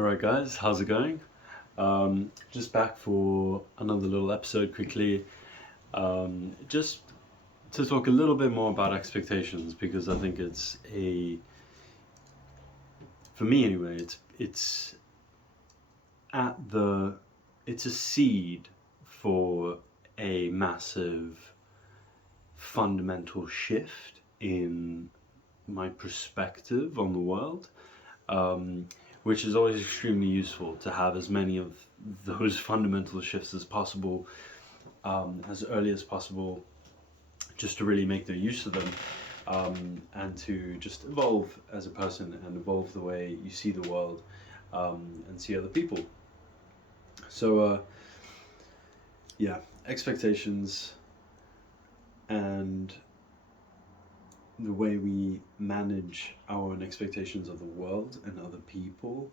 Alright guys, how's it going? Just back for another little episode quickly. Just to talk a little bit more about expectations, because I think for me anyway, it's at the, it's a seed for a massive fundamental shift in my perspective on the world. Which is always extremely useful to have as many of those fundamental shifts as possible, as early as possible, just to really make the use of them, and to just evolve as a person and evolve the way you see the world, and see other people. So, yeah, expectations and the way we manage our own expectations of the world and other people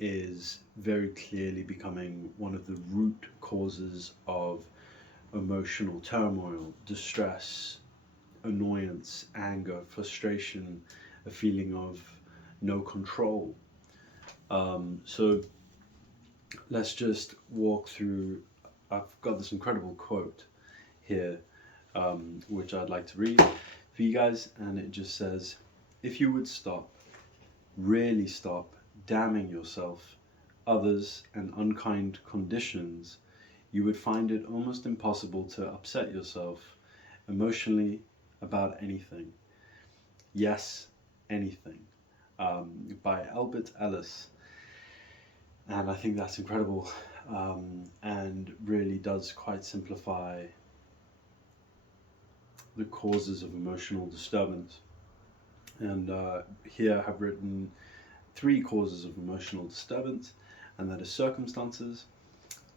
is very clearly becoming one of the root causes of emotional turmoil, distress, annoyance, anger, frustration, a feeling of no control. So let's just walk through. I've got this incredible quote here, which I'd like to read for you guys, and it just says, "If you would stop, really stop damning yourself, others, and unkind conditions, you would find it almost impossible to upset yourself emotionally about anything." Yes, anything. By Albert Ellis. And I think that's incredible, and really does quite simplify the causes of emotional disturbance. And here I have written 3 causes of emotional disturbance, and that is circumstances.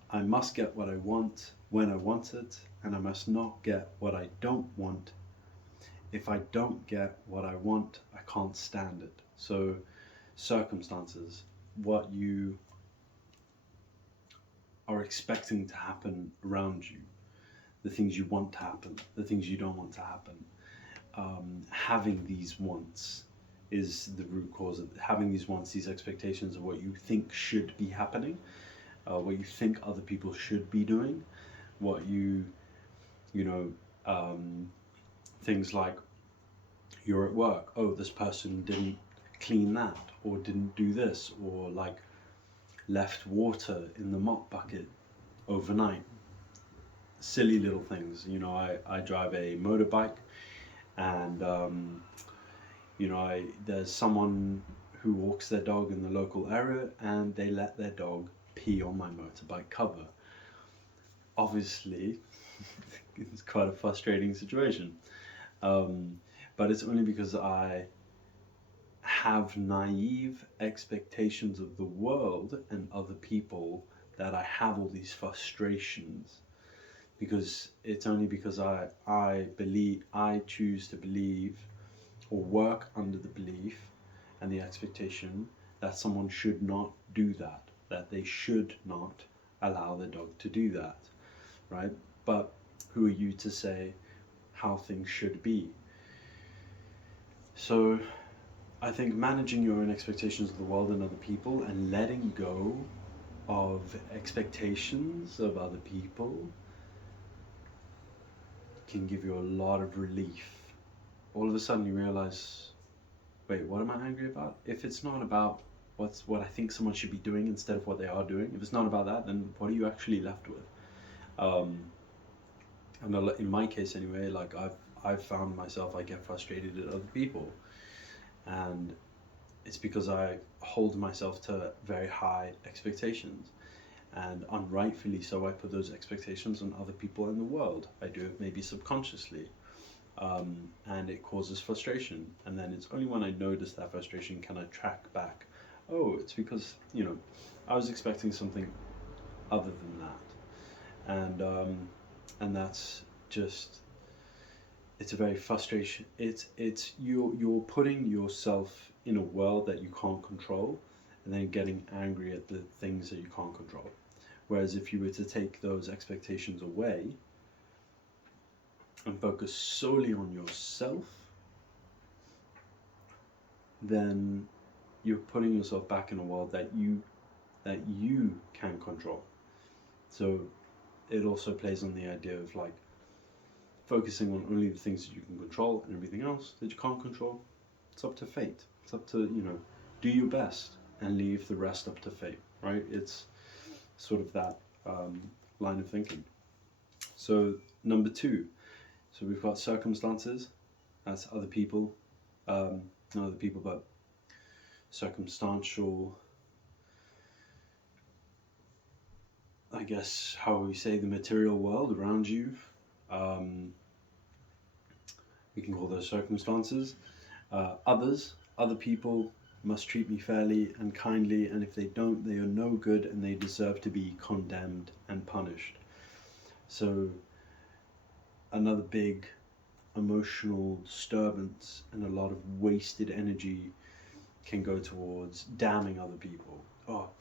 I must get what I want when I want it, and I must not get what I don't want. If I don't get what I want, I can't stand it. So, circumstances, what you are expecting to happen around you, the things you want to happen, the things you don't want to happen. Having these wants is the root cause of having these wants, these expectations of what you think should be happening, what you think other people should be doing, what you know, things like you're at work, oh, this person didn't clean that, or didn't do this, or like left water in the mop bucket overnight. Silly little things. I drive a motorbike, and there's someone who walks their dog in the local area, and they let their dog pee on my motorbike cover. Obviously, it's quite a frustrating situation, but it's only because I have naive expectations of the world and other people that I have all these frustrations, because it's only because I choose to believe or work under the belief and the expectation that someone should not do that, that they should not allow their dog to do that, right? But who are you to say how things should be? So I think managing your own expectations of the world and other people, and letting go of expectations of other people, can give you a lot of relief. All of a sudden you realize, wait, what am I angry about? If it's not about what I think someone should be doing instead of what they are doing, if it's not about that, then what are you actually left with? And in my case anyway, like I've found myself, I get frustrated at other people, and it's because I hold myself to very high expectations, and unrightfully so. I put those expectations on other people in the world. I do it maybe subconsciously, and it causes frustration. And then it's only when I notice that frustration can I track back. Oh, it's because I was expecting something other than that, and that's just, it's a very frustration. It's you're putting yourself in a world that you can't control, and then getting angry at the things that you can't control. Whereas if you were to take those expectations away and focus solely on yourself, then you're putting yourself back in a world that you can control. So it also plays on the idea of like focusing on only the things that you can control, and everything else that you can't control, it's up to fate. It's up to, do your best and leave the rest up to fate, right? It's sort of that line of thinking. So, number two, so we've got circumstances, that's other people, not other people, but circumstantial, I guess, how we say, the material world around you. We can call those circumstances. Other people must treat me fairly and kindly, and if they don't, they are no good and they deserve to be condemned and punished. So, another big emotional disturbance and a lot of wasted energy can go towards damning other people,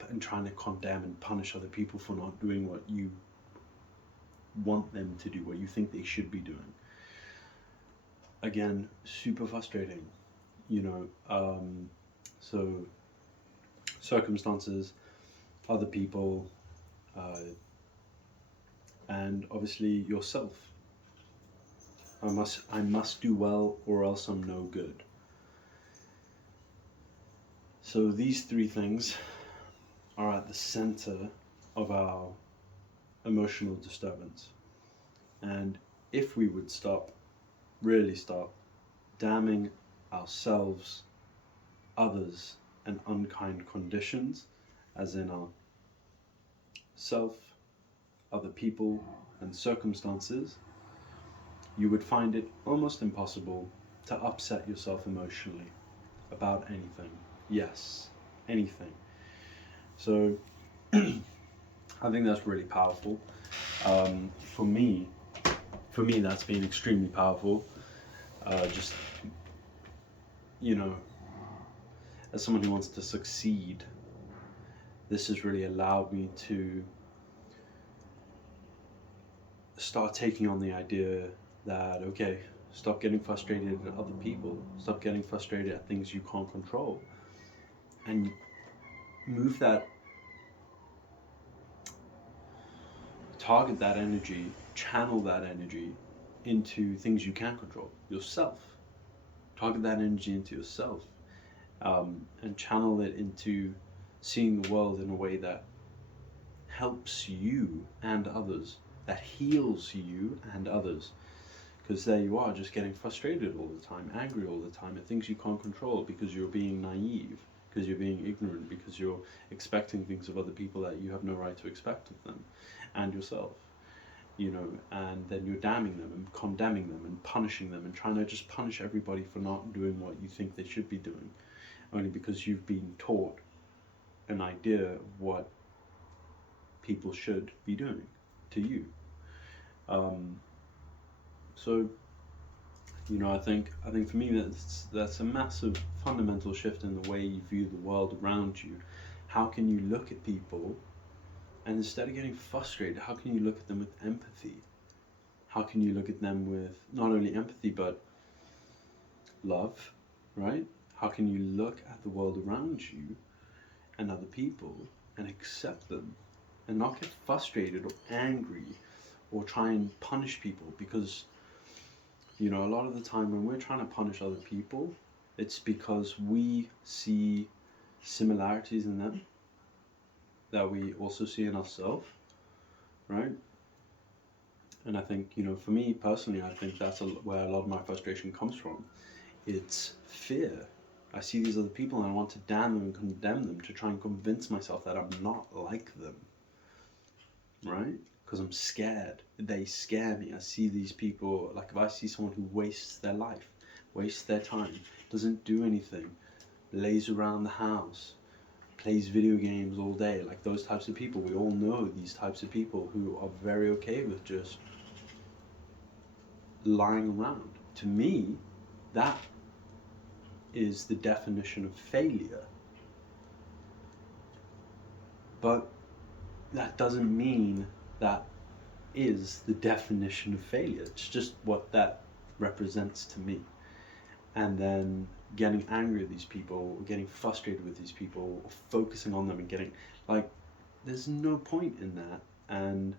and trying to condemn and punish other people for not doing what you want them to do, what you think they should be doing. Again, super frustrating, so circumstances, other people, and obviously yourself. I must do well or else I'm no good. So these three things are at the center of our emotional disturbance. And if we would really stop damning ourselves, others, and unkind conditions, as in our self, other people, and circumstances, you would find it almost impossible to upset yourself emotionally about anything. Yes, anything. So I think that's really powerful. For me, that's been extremely powerful. Just, as someone who wants to succeed, this has really allowed me to start taking on the idea that, okay, stop getting frustrated at other people, stop getting frustrated at things you can't control, and target that energy, channel that energy into things you can control, yourself. Target that energy into yourself, and channel it into seeing the world in a way that helps you and others, that heals you and others. Because there you are, just getting frustrated all the time, angry all the time at things you can't control because you're being naive, because you're being ignorant, because you're expecting things of other people that you have no right to expect of them and yourself. And then you're damning them and condemning them and punishing them and trying to just punish everybody for not doing what you think they should be doing, only because you've been taught an idea of what people should be doing to you. So, I think for me that's a massive fundamental shift in the way you view the world around you. How can you look at people, and instead of getting frustrated, how can you look at them with empathy? How can you look at them with not only empathy but love, right? How can you look at the world around you and other people and accept them and not get frustrated or angry or try and punish people? Because a lot of the time when we're trying to punish other people, it's because we see similarities in them that we also see in ourselves, right? And I think, for me personally, I think that's where a lot of my frustration comes from. It's fear. I see these other people and I want to damn them and condemn them to try and convince myself that I'm not like them, right? Because I'm scared. They scare me. I see these people, like if I see someone who wastes their life, wastes their time, doesn't do anything, lays around the house, plays video games all day, like those types of people. We all know these types of people who are very okay with just lying around. To me, that is the definition of failure. But that doesn't mean that is the definition of failure. It's just what that represents to me. And then getting angry at these people, or getting frustrated with these people, or focusing on them and getting like, there's no point in that, and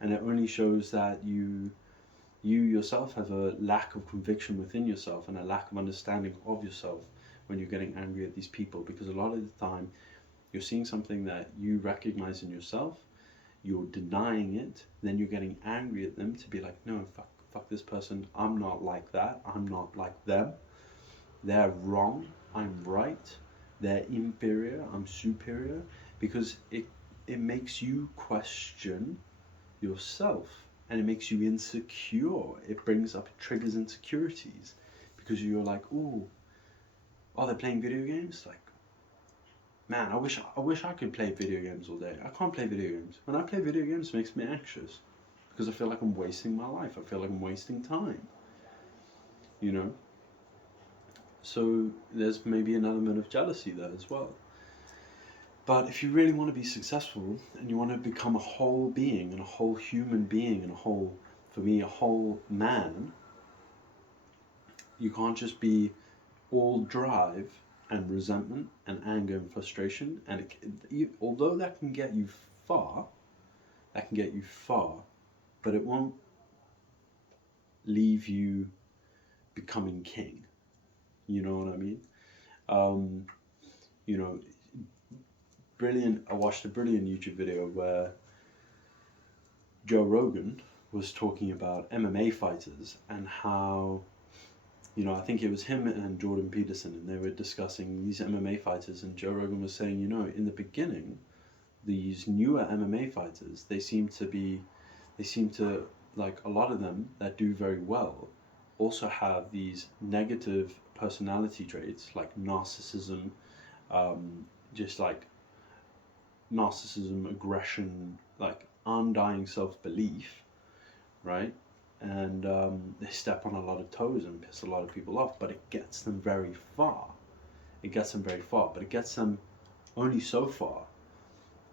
it only shows that you yourself have a lack of conviction within yourself and a lack of understanding of yourself when you're getting angry at these people, because a lot of the time you're seeing something that you recognize in yourself, you're denying it, then you're getting angry at them to be like, no, fuck this person, I'm not like that, I'm not like them, they're wrong, I'm right, they're inferior, I'm superior, because it makes you question yourself, and it makes you insecure. It brings up, it triggers insecurities, because you're like, oh, they're playing video games, like, man, I wish I could play video games all day. I can't play video games. When I play video games, it makes me anxious, because I feel like I'm wasting my life. I feel like I'm wasting time, you know. So there's maybe an element of jealousy there as well. But if you really want to be successful and you want to become a whole being and a whole human being and a whole, for me, a whole man, you can't just be all drive and resentment and anger and frustration. And although that can get you far, but it won't leave you becoming king. You know what I mean? You know, I watched a brilliant YouTube video where Joe Rogan was talking about MMA fighters and how, I think it was him and Jordan Peterson, and they were discussing these MMA fighters, and Joe Rogan was saying, in the beginning, these newer MMA fighters, they seem to, like, a lot of them that do very well also have these negative personality traits like narcissism, just like narcissism, aggression, like undying self-belief, right? And they step on a lot of toes and piss a lot of people off, but it gets them very far. But it gets them only so far.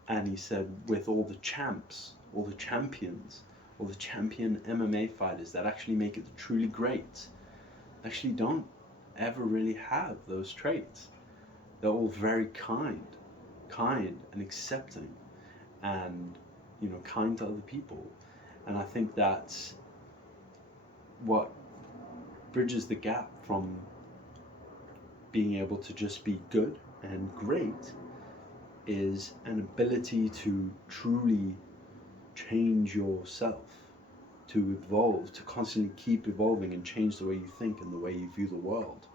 And he said, with all the champs, all the champions, all the champion MMA fighters that actually make it truly great, actually don't ever really have those traits. They're all very kind and accepting, and kind to other people. And I think that's what bridges the gap from being able to just be good and great, is an ability to truly change yourself, to evolve, to constantly keep evolving and change the way you think and the way you view the world,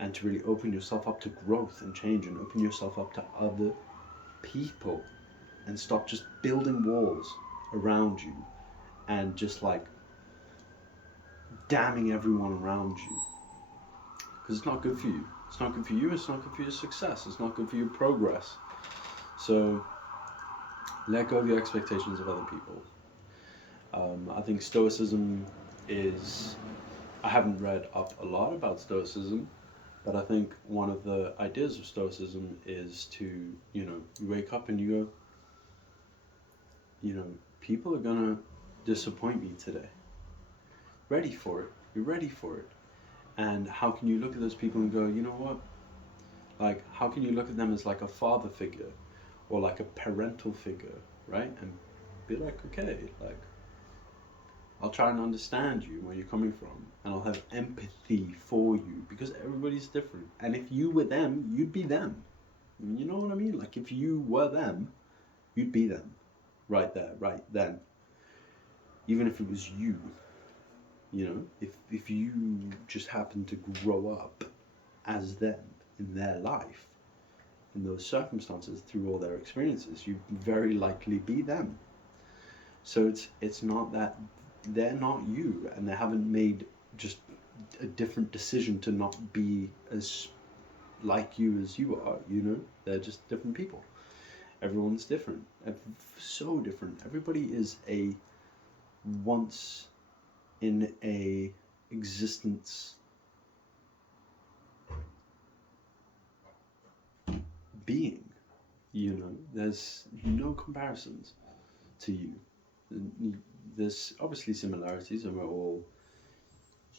and to really open yourself up to growth and change, and open yourself up to other people, and stop just building walls around you and just like damning everyone around you, because it's not good for you. It's not good for you, it's not good for your success, it's not good for your progress. So let go of your expectations of other people. I think Stoicism is, I haven't read up a lot about Stoicism, but I think one of the ideas of Stoicism is to, you wake up and you go, people are gonna disappoint me today. Ready for it. You're ready for it. And how can you look at those people and go, you know what? Like, how can you look at them as like a father figure or like a parental figure, right? And be like, okay, like, I'll try and understand you, where you're coming from, and I'll have empathy for you, because everybody's different. And if you were them, you'd be them. You know what I mean? Like, if you were them, you'd be them. Right there, right then. Even if it was you, if you just happen to grow up as them in their life, in those circumstances, through all their experiences, you'd very likely be them. So it's not that they're not you, and they haven't made just a different decision to not be as like you as you are, They're just different people. Everyone's different. So different. Everybody is a once in a existence being, There's no comparisons to you. There's obviously similarities, and we're all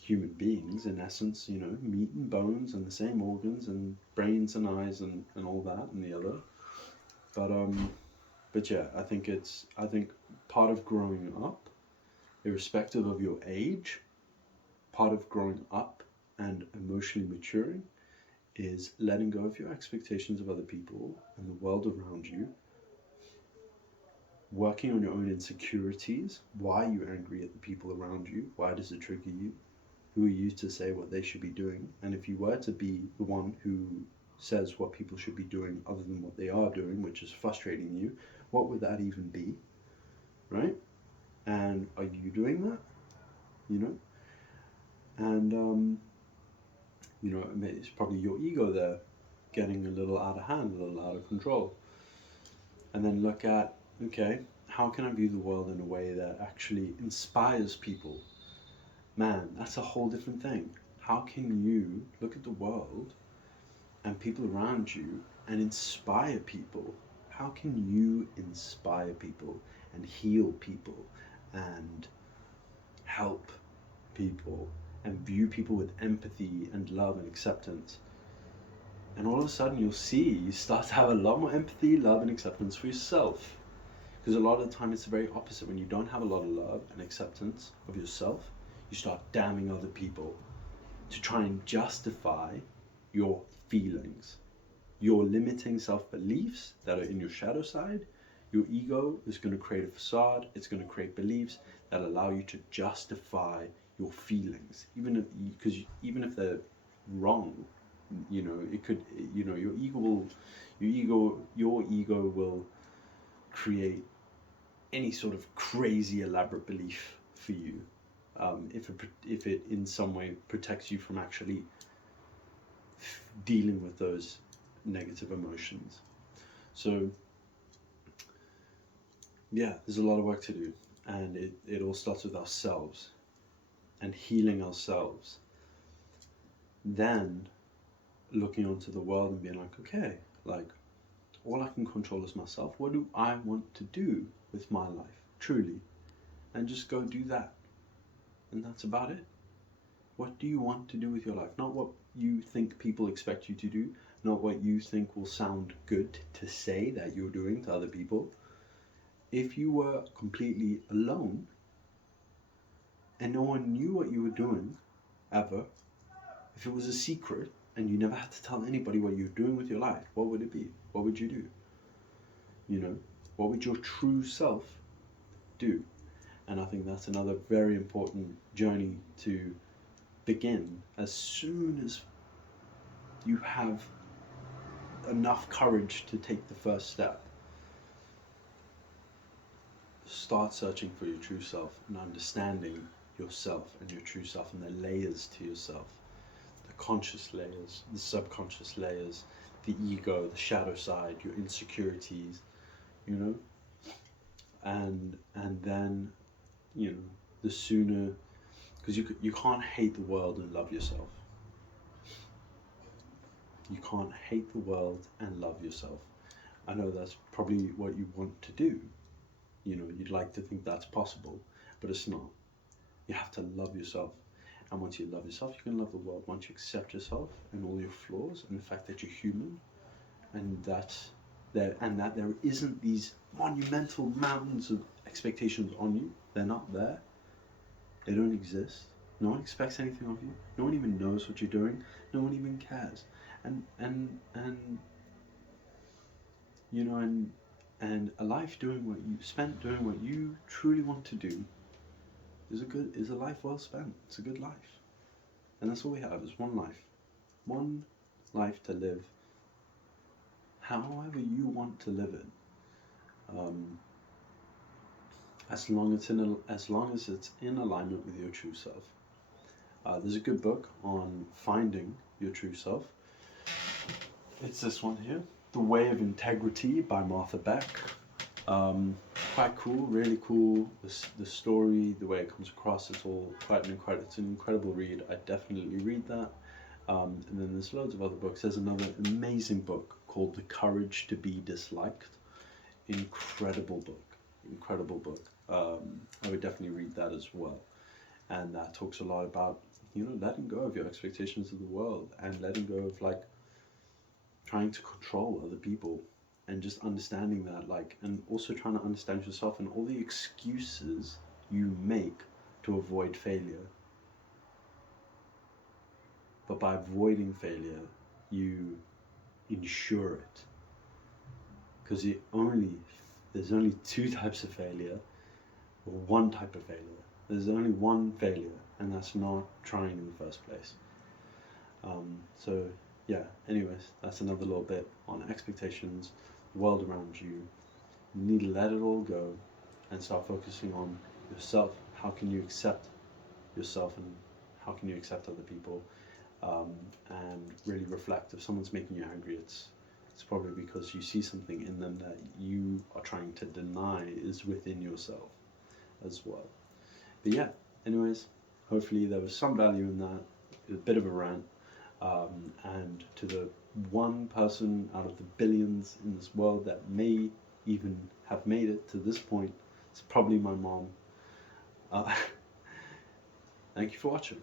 human beings in essence, you know, meat and bones and the same organs and brains and eyes and all that and the other. But yeah, I think part of growing up, irrespective of your age, part of growing up and emotionally maturing is letting go of your expectations of other people and the world around you, working on your own insecurities. Why are you angry at the people around you? Why does it trigger you? Who are you to say what they should be doing? And if you were to be the one who says what people should be doing other than what they are doing, which is frustrating you, what would that even be? Right? And are you doing that? You know? And, you know, it's probably your ego there getting a little out of hand, a little out of control. And then look at, okay, how can I view the world in a way that actually inspires people? Man, that's a whole different thing. How can you look at the world and people around you and inspire people? How can you inspire people and heal people and help people and view people with empathy and love and acceptance? And all of a sudden you start to have a lot more empathy, love and acceptance for yourself. Because a lot of the time it's the very opposite. When you don't have a lot of love and acceptance of yourself, you start damning other people to try and justify your feelings, your limiting self-beliefs that are in your shadow side. Your ego is going to create a facade. It's going to create beliefs that allow you to justify your feelings, even if they're wrong. You know, it could, you know, your ego will create any sort of crazy elaborate belief for you, if it in some way protects you from actually dealing with those negative emotions. So yeah, there's a lot of work to do, and it all starts with ourselves and healing ourselves, then looking onto the world and being like, okay, like, all I can control is myself. What do I want to do with my life, truly? And just go do that. And that's about it. What do you want to do with your life? Not what you think people expect you to do, not what you think will sound good to say that you're doing to other people. If you were completely alone and no one knew what you were doing, ever, if it was a secret and you never had to tell anybody what you're doing with your life, what would it be? What would you do? You know, what would your true self do? And I think that's another very important journey to begin as soon as you have enough courage to take the first step. Start searching for your true self and understanding yourself and your true self and the layers to yourself. The conscious layers, the subconscious layers, the ego, the shadow side, your insecurities, you know? And then, you know, the sooner, because you can't hate the world and love yourself. You can't hate the world and love yourself. I know that's probably what you want to do. You know, you'd like to think that's possible, but it's not. You have to love yourself. And once you love yourself, you can love the world. Once you accept yourself and all your flaws and the fact that you're human, and that there isn't these monumental mountains of expectations on you. They're not there. They don't exist. No one expects anything of you. No one even knows what you're doing. No one even cares. And you know, and a life doing what you spent doing what you truly want to do is a life well spent. It's a good life. And that's all we have, is one life. One life to live however you want to live it. As long as it's in alignment with your true self. There's a good book on finding your true self. It's this one here, The Way of Integrity by Martha Beck. Quite cool, really cool. The story, the way it comes across, it's an incredible read. I definitely read that. And then there's loads of other books. There's another amazing book called The Courage to Be Disliked. Incredible book. I would definitely read that as well. And that talks a lot about letting go of your expectations of the world, and letting go of like trying to control other people, and just understanding that, like, and also trying to understand yourself and all the excuses you make to avoid failure. But by avoiding failure, you ensure it. Because there's only two types of failure, or one type of failure. There's only one failure, and that's not trying in the first place. So yeah, anyways, that's another little bit on expectations, the world around you. You need to let it all go and start focusing on yourself. How can you accept yourself, and how can you accept other people? And really reflect. If someone's making you angry, it's probably because you see something in them that you are trying to deny is within yourself as well. But yeah, anyways, hopefully there was some value in that. A bit of a rant. And to the one person out of the billions in this world that may even have made it to this point, it's probably my mom. Thank you for watching.